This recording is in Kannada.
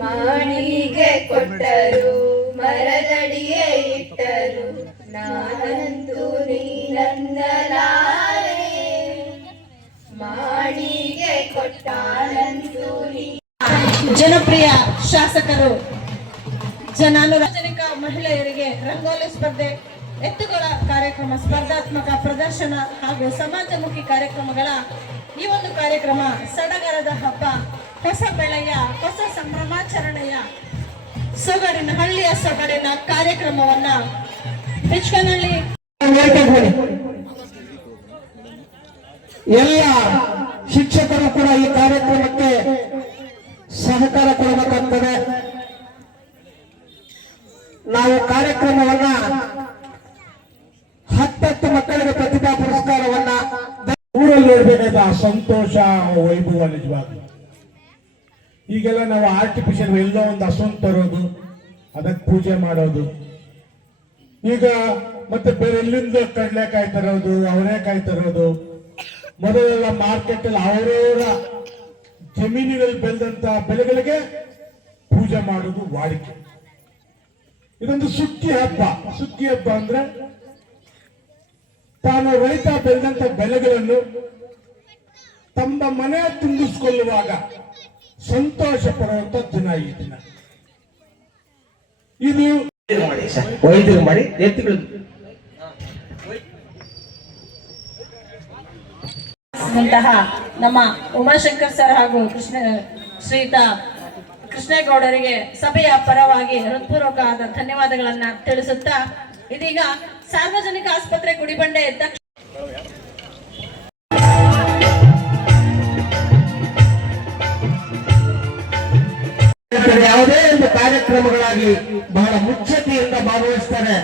ಮಾಣಿಗೆ ಕೊಟ್ಟರು ಮರದಡಿಗೆ ಇಟ್ಟರು. ನಾನಂತೂ ನೀನಂದಲಾರೆ. ಮಾಣಿಗೆ ಕೊಟ್ಟಾನಂತೂ ಜನಪ್ರಿಯ ಶಾಸಕರು, ಜನಾನುರಾಜನಿಕ ಮಹಿಳೆಯರಿಗೆ ರಂಗೋಲಿ ಸ್ಪರ್ಧೆ, ಎತ್ತುಗಳ ಕಾರ್ಯಕ್ರಮ, ಸ್ಪರ್ಧಾತ್ಮಕ ಪ್ರದರ್ಶನ ಹಾಗೂ ಸಮಾಜಮುಖಿ ಕಾರ್ಯಕ್ರಮಗಳ ಈ ಒಂದು ಕಾರ್ಯಕ್ರಮ ಸಡಗರದ ಹಬ್ಬ. ಹೊಸ ಬೆಳೆಯ ಹೊಸ ಸಂಭ್ರಮಾಚರಣೆಯ ಸೊಗಡಿನ ಹಳ್ಳಿಯ ಸೊಗಡಿನ ಕಾರ್ಯಕ್ರಮವನ್ನ ಬಿಚ್ಕನಹಳ್ಳಿ ಎಲ್ಲ ಶಿಕ್ಷಕರು ಕೂಡ ಈ ಕಾರ್ಯಕ್ರಮಕ್ಕೆ ಸಹಕಾರ ಕೊಡಬೇಕಾಗ್ತದೆ. ನಾವು ಕಾರ್ಯಕ್ರಮವನ್ನ ಹತ್ತತ್ತು ಮಕ್ಕಳಿಗೆ ಪ್ರತಿಭಾ ಪುರಸ್ಕಾರವನ್ನ ಊರಲ್ಲಿ ಇರಬೇಕಾದ ಸಂತೋಷ ವೈಭವ ನಿಜವಾಗ್ಲು ಈಗೆಲ್ಲ ನಾವು ಆರ್ಟಿಫಿಷಿಯಲ್ ಎಲ್ಲ ಒಂದು ಹಸುನ್ ತರೋದು, ಅದಕ್ಕೆ ಪೂಜೆ ಮಾಡೋದು. ಈಗ ಮತ್ತೆ ಬೇರೆ ಎಲ್ಲಿಂದ ಕಡಲೆಕಾಯಿ ತರೋದು ಅವರೇಕಾಯಿ ತರೋದು. ಮೊದಲೆಲ್ಲ ಮಾರ್ಕೆಟ್ ಅಲ್ಲಿ ಅವರವರ ಜಮೀನಿನಲ್ಲಿ ಬೆಳೆದಂತ ಬೆಳೆಗಳಿಗೆ ಪೂಜೆ ಮಾಡೋದು ವಾಡಿಕೆ. ಇದೊಂದು ಸುಗ್ಗಿ ಹಬ್ಬ. ಸುಗ್ಗಿ ಹಬ್ಬ ಅಂದ್ರೆ ತಾನು ರೈತ ಬೆಳೆದಂತ ಬೆಳೆಗಳನ್ನು ತಮ್ಮ ಮನೆ ತುಂಬಿಸಿಕೊಳ್ಳುವಾಗ ಸಂತೋಷ ಪಡುವಂತ ದಿನ ಈ ದಿನ. ಇದು ಮಾಡಿ ಸರ್. ವೈದ್ಯರು ಮಾಡಿ ಎತ್ತುಗಳು ಇಂತಹ ನಮ್ಮ ಉಮಾಶಂಕರ್ ಸರ್ ಹಾಗೂ ಕೃಷ್ಣ ಶ್ರೀತ ಕೃಷ್ಣೇಗೌಡರಿಗೆ ಸಭೆಯ ಪರವಾಗಿ ಹೃತ್ಪೂರ್ವಕವಾದ ಧನ್ಯವಾದಗಳನ್ನ ತಿಳಿಸುತ್ತಾ ಇದೀಗ ಸಾರ್ವಜನಿಕ ಆಸ್ಪತ್ರೆ ಯಾವುದೇ ಒಂದು ಕಾರ್ಯಕ್ರಮಗಳಾಗಿ ಬಹಳ ಮುಚ್ಚತೆಯಿಂದ ಭಾಗವಹಿಸ್ತಾರೆ.